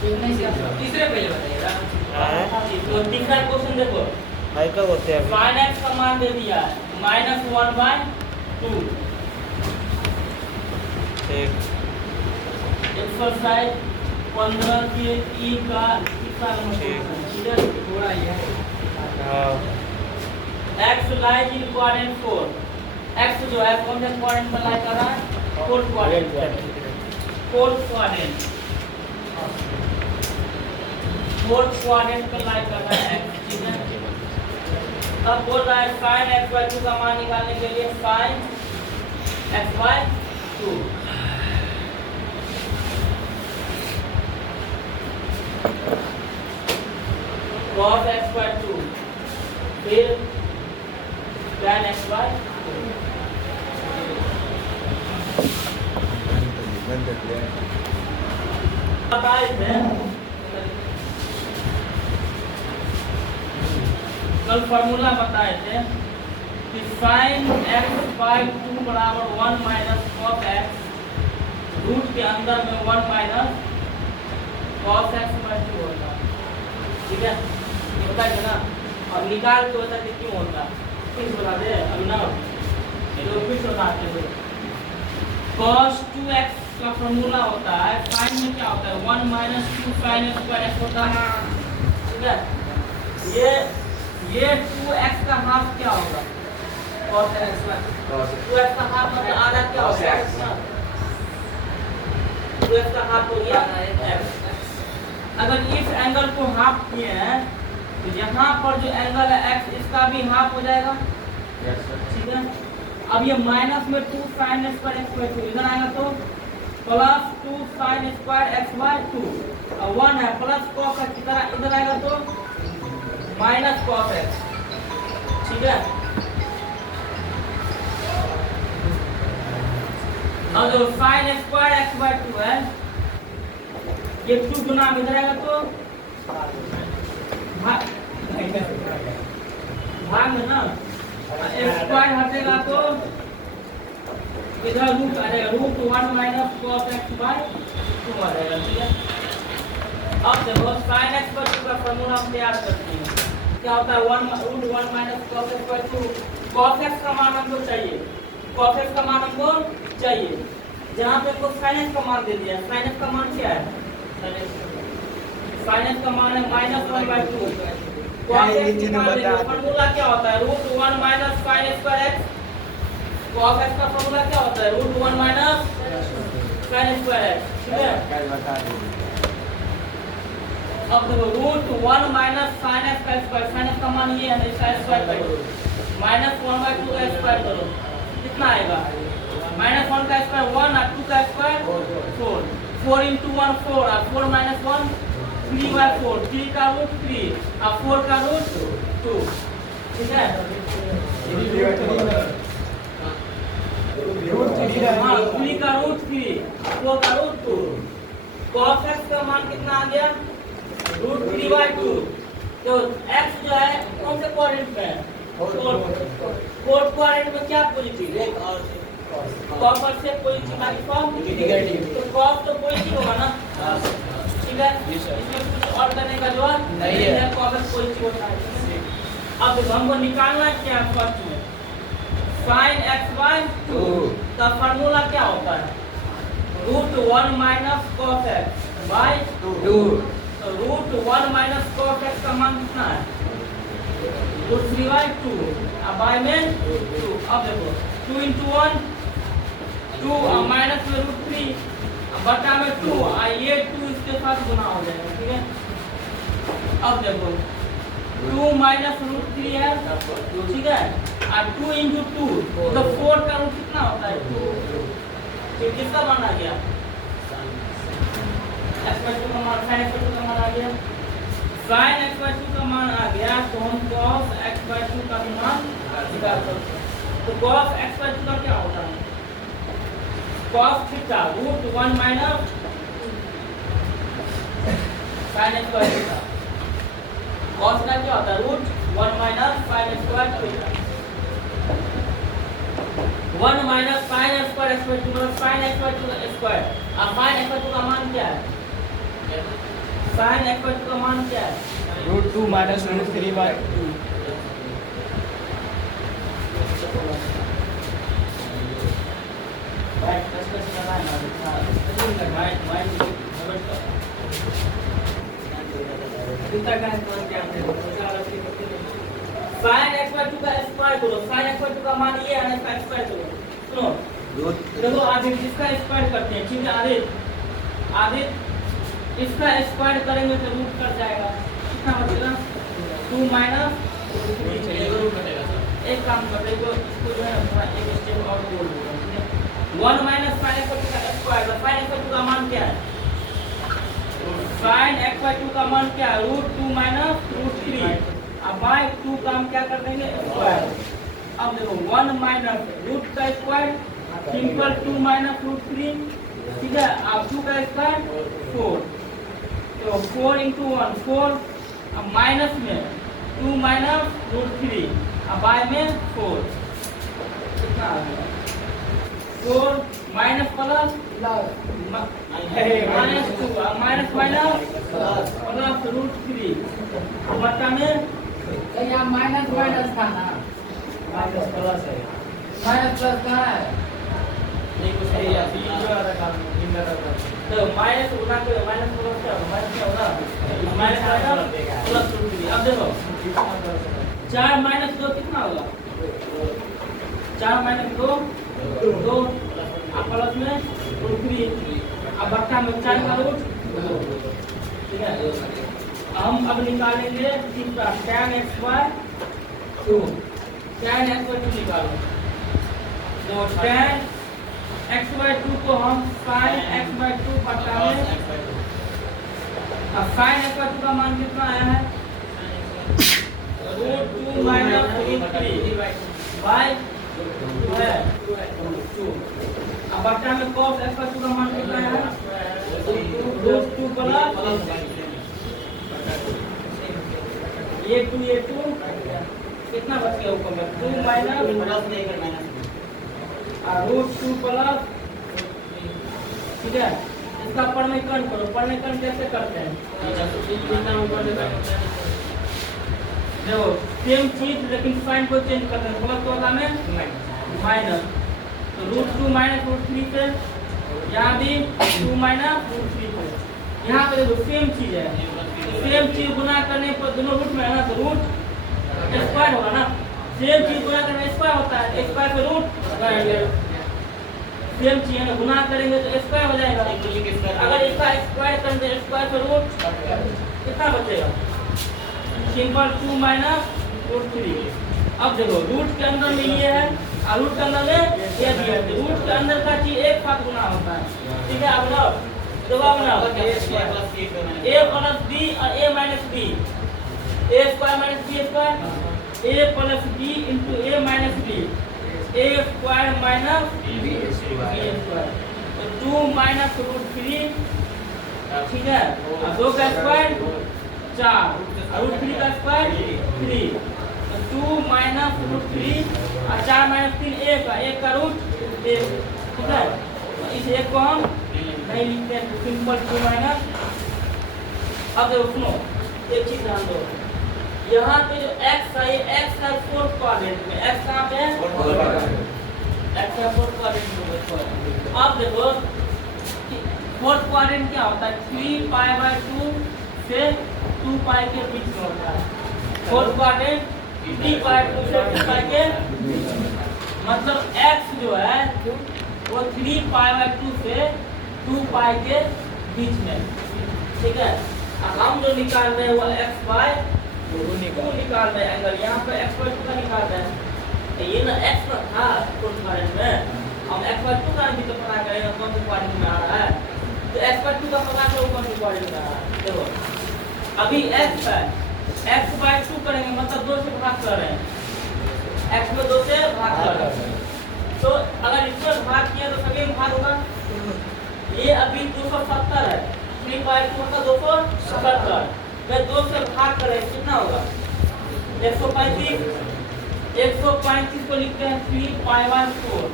तीसरे पहले बताइएगा। तो तीसरा क्वेश्चन देखो, हाई का होते हैं sin x का मान दे दिया है -1/2। ठीक एक्सरसाइज 15 के ई का कितना नंबर क्वेश्चन है? ठीक है, थोड़ा ये हाँ x lies in quadrant 4। x जो है कौन से क्वाड्रेंट पर लाई कर रहा है? फोर्थ क्वाड्रेंट पर। फोर्थ क्वाड्रेंट पर लाई कर रहा है x, ठीक है। तब बोल रहा है sin x/2 का मान निकालने के लिए sin x/2 cos x/2 फिर tan x/2 बताए थे कल फॉर्मूला बताए थे कि sin x/2 बराबर 1 माइनस cos x, रूट के अंदर में 1 माइनस cos x/2 होता है, ठीक है। ये होता है ना, और निकाल के होता है कि क्यों होता है, फिर बता दे अभिनव, तो फिर बताते हैं। cos 2x का फॉर्मूला होता है, sin में क्या होता है 1 माइनस 2 sin स्क्वायर x होता है, ठीक है। ये 2x का हाफ क्या होगा? cos x/2। 2x का हाफ मतलब आधा क्या होगा? 2x का हाफ हो गया x। अगर इस एंगल को हाफ किए हैं तो यहाँ पर जो एंगल है x, इसका भी हाफ हो जाएगा, ठीक है। अब ये माइनस में 2 sin स्क्वायर x/2 इधर आएगा तो प्लस 2 sin स्क्वायर x/2, और 1 है प्लस cos x इधर आएगा तो माइनस cos x, ठीक है। और जो sin स्क्वायर x/2 है ये 2 गुना इधर आएगा तो भाग में ना, स्क्वायर हटेगा तो इधर रूट आ जाएगा, रूट 1 माइनस cos x/2 आ जाएगा, ठीक है। अब देखो sin x/2 का फॉर्मूला हम तैयार करते हैं। क्या होता है 1 minus cos x/2। cos x का मान हमको चाहिए, cos x का मान हमको चाहिए, जहाँ पे को sin x का मान दे दिया। sin x का मान क्या है? sin x का मान है -1/2। cos x का फॉर्मूला क्या होता है? √1 minus sin square x। cos x का फॉर्मूला क्या होता है? √1 माइनस sin स्क्वायर x, ठीक है। अब देखो √1 माइनस sin x का स्क्वायर, sin x का मान ये है, इसका स्क्वायर करो, -1/2 का स्क्वायर करो, कितना आएगा? -1 का स्क्वायर 1 और 2 का स्क्वायर 4, 4 × 1 4, और 4 - 1 3/4, 3 का रूट 3 और 4 का रूट 2, ठीक है। हाँ 3 का रूट 3, 4 का रूट 2। cos x का मान कितना आ गया? √3/2। तो x जो है कौन से क्वाड्रेंट पे है? फोर्थ क्वाड्रेंट में क्या पॉजिटिव है? cos से पॉजिटिव बाकी फॉर्म नेगेटिव, तो cos तो पॉजिटिव होगा ना, ठीक है। इसमें कुछ और करने का जरूरत नहीं है, cos पॉजिटिव होता है। अब हमको निकालना क्या है? फर्स्ट में sin x/2 का फार्मूला क्या होता है? √1 माइनस cos x/2। तो √1 माइनस cos x का मान कितना है? √3/2, अब बाय में 2। अब देखो 2 × 1 2, और माइनस में √3, बटा में 2, और ये 2 इसके साथ गुना हो जाएगा, ठीक है। अब देखो 2 माइनस √3 है, ठीक है, और 2 × 2 तो 4 का रूट कितना होता है? 2। तो किसका मान आ गया? x/2 का मान, sin x/2 का मान आ गया। sin x/2 का मान आ गया तो हम cos x/2 का भी मान निकाल सकते हैं। तो cos x/2 का क्या होता है? cos theta √1 minus sin x/2 का। cos का क्या होता है? √1 minus sin x/2 1 minus sin x/2 मतलब sin x/2 स्क्वायर। अब sin x/2 का मान क्या है? साइन एक्स बाई टू का मान क्या है? √2 minus √3/2। Sign x by two का स्क्वायर करो, साइन एक्स बाई टू का मान ये है, इसका स्क्वायर करो। सुनो देखो, आगे इसका स्क्वायर करते हैं, ठीक है? आगे इसका स्क्वायर करेंगे तो रूट कट जाएगा, कितना बचेगा? 2 माइनस एक काम करते हैं, इसको जो है थोड़ा एक स्टेप और बोल दो, ठीक है? 1 minus sine x by two का square, sine x by two का मान क्या है? साइन एक्स बाई टू का मान क्या है? √2 माइनस √3। अब बाय 2 का हम क्या कर देंगे? स्क्वायर। अब देखो 1 माइनस रूट का स्क्वायर सिंपल 2 माइनस √3, ठीक है? अब 2 का स्क्वायर 4, तो 4 into 1 4, अब माइनस में 2 माइनस √3, अब बाय में 4, कितना आ गया? 4 माइनस प्लस माइनस 2, अब माइनस माइनस प्लस √3, अब बटा में यहाँ माइनस माइनस था ना, माइनस प्लस है, माइनस प्लस कहाँ है? ये कुछ है या फिर जो आता काम इन का तो माइनस गुना के माइनस प्लस क्या होगा? माइनस क्या होगा? Minus plus √3। अब देखो 4 माइनस 2 कितना होगा? 4 माइनस 2 2, अब प्लस में √3, अब बट्टा में 4 का रूट, ठीक है? हम अब निकालेंगे तीसरा tan x by 2, tan x by 2 निकालो, तो tan x बाय 2 को हम sin x बाय 2 बटा में, अब sin x बाय 2 का मान कितना आया है? √2 माइनस √3 बाय 2 है 2, अब बटा में cos x बाय 2 का मान कितना आया है? √2 प्लस ये 2 कितना बच गया ऊपर में? 2 माइनस √2 प्लस, ठीक है? इसका परमेकरण करो, परमेकरण कैसे करते हैं? देखो सेम चीज लेकिन साइन को चेंज करते हैं, प्लस वाला में माइनस, तो √2 माइनस √3 से यहाँ भी 2 माइनस √3 से, यहाँ पे देखो सेम चीज है, सेम चीज गुना करने पर दोनों रूट में है ना, तो रूट स्क्वायर होगा ना, सेम चीज गुना करने में स्क्वायर होता है, स्क्वायर पे रूट, सेम चीज है ना, गुना करेंगे तो स्क्वायर हो जाएगा। अगर इसका स्क्वायर करेंगे स्क्वायर पे रूट कितना बचेगा? Simple 2 minus √3। अब देखो रूट के अंदर में ये है और रूट के अंदर में ये दिया है, रूट के अंदर का चीज एक साथ गुना होता है, ठीक है? अब ना जवाब बनाओ, a प्लस b और a minus b, a square minus b square, a plus b into a minus b, a square minus b square, तो 2 माइनस √3, ठीक है? और 2 का स्क्वायर 4 और √3 का स्क्वायर 3, तो 2 माइनस √3 और 4 माइनस 3 1 का रूट 1, ठीक है? तो इस एक को हम नहीं लिखते हैं, सिंपल 2 माइनस। अब देखो सुनो एक चीज ध्यान दो, यहाँ पे जो x है ये x है 4th क्वाड्रेंट में, x कहाँ पे है? x है 4th क्वाड्रेंट में। अब देखो 4th क्वाड्रेंट क्या होता है? 3π/2 से 2π के बीच में होता है 4th क्वाड्रेंट, 3π/2 से 2π के, मतलब x जो है वो 3π/2 से 2π के बीच में, ठीक है? हम जो निकाल रहे हैं वो x/2 निकाल रहे हैं, एंगल यहाँ पे x/2 का निकाल रहे हैं, ये ना x ना था फोर्थ क्वाड्रेंट में, हम x/2 का भी तो पता करेंगे कौन से क्वाड्रेंट में आ रहा है, तो x/2 का पता करो कौन से क्वाड्रेंट में आ रहा है। देखो अभी x है, x/2 करेंगे मतलब 2 से भाग कर रहे हैं, x को 2 से भाग कर रहे हैं, तो अगर इसमें भाग किया तो सभी में भाग होगा, ये अभी 270 है, 3/2 का 270 में 2 से भाग करें कितना होगा? 135, 135 को लिखते हैं 3π/4,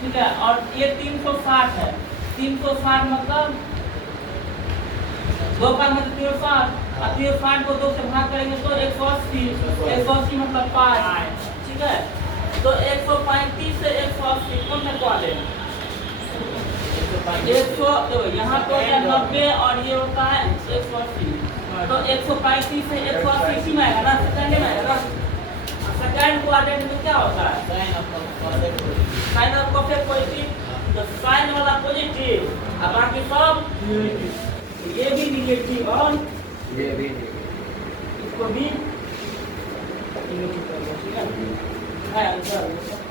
ठीक है? और ये 360 है, 360 मतलब दो का मतलब 360 और 360 को 2 से भाग करेंगे तो 180 180 मतलब 5 ठीक है। तो 135 से 180 कौन सा कॉल है 100 देखो यहाँ तो है 90 और ये होता है 180 तो 135 से 180 इसी में आएगा ना सेकंड में आएगा ना। सेकंड क्वाड्रेंट में क्या होता है साइन ऑफ कॉस पॉजिटिव तो साइन वाला पॉजिटिव और बाकी सब नेगेटिव ये भी नेगेटिव और ये भी इसको भी नेगेटिव कर दो ठीक है आंसर